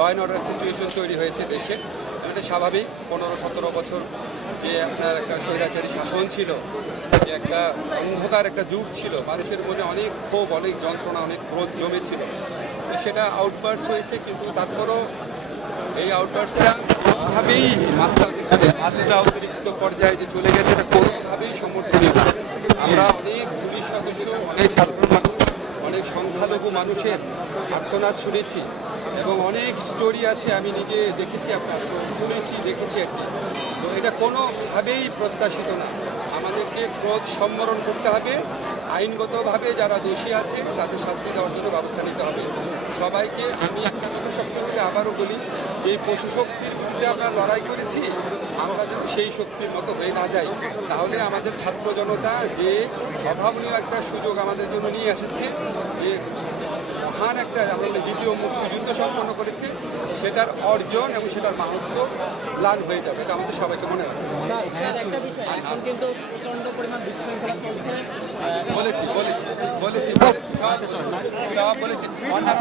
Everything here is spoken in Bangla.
ল অ্যান্ড অর্ডার সিচুয়েশন তৈরি হয়েছে দেশে। এটা স্বাভাবিক পনেরো, সতেরো বছর যে আপনার একটা স্বৈরাচারী শাসন ছিল, যে একটা অন্ধকার, একটা যুগ ছিল, মানুষের মনে অনেক ক্ষোভ, অনেক যন্ত্রণা, অনেক ক্রোধ জমেছিল। তো সেটা আউটবার্স হয়েছে, কিন্তু তারপরও এই আউটবার্সটা কোনোভাবেই মাত্রা মাত্রা অতিরিক্ত পর্যায়ে যে চলে গেছে, এটা কোনোভাবেই সমর্থনীয় আমরা অনেক পুলিশ সদস্য, অনেক সাধারণ মানুষ, অনেক সংখ্যালঘু মানুষের আর্তনাদ শুনেছি এবং অনেক স্টোরি আছে, আমি নিজে দেখেছি আপনার শুনেছি, দেখেছি কি তো এটা কোনোভাবেই প্রত্যাশিত না। আমাদেরকে ক্রোধ সম্বরণ করতে হবে। আইনগতভাবে যারা দোষী আছে, তাদের শাস্তি দেওয়ার জন্য ব্যবস্থা নিতে হবে। সবাইকে আমি একটা কথা সবসময় আবারও বলি, যে পশু শক্তির বিরুদ্ধে আমরা লড়াই করেছি, আমরা যেন সেই শক্তির মতো হয়ে না যাই। তাহলে আমাদের ছাত্র জনতা যে অভাবনীয় একটা সুযোগ আমাদের জন্য নিয়ে এসেছে, যে মহান একটা আমরা দ্বিতীয় মুক্তিযুদ্ধ সম্পন্ন করেছি। সেটার অর্জন এবং সেটার মাহাত্ম লাল হয়ে যাবে এটা আমাদের সবাইকে মনে রাখবে বলেছি বলেছি বলেছি বলেছি। অন্যান্য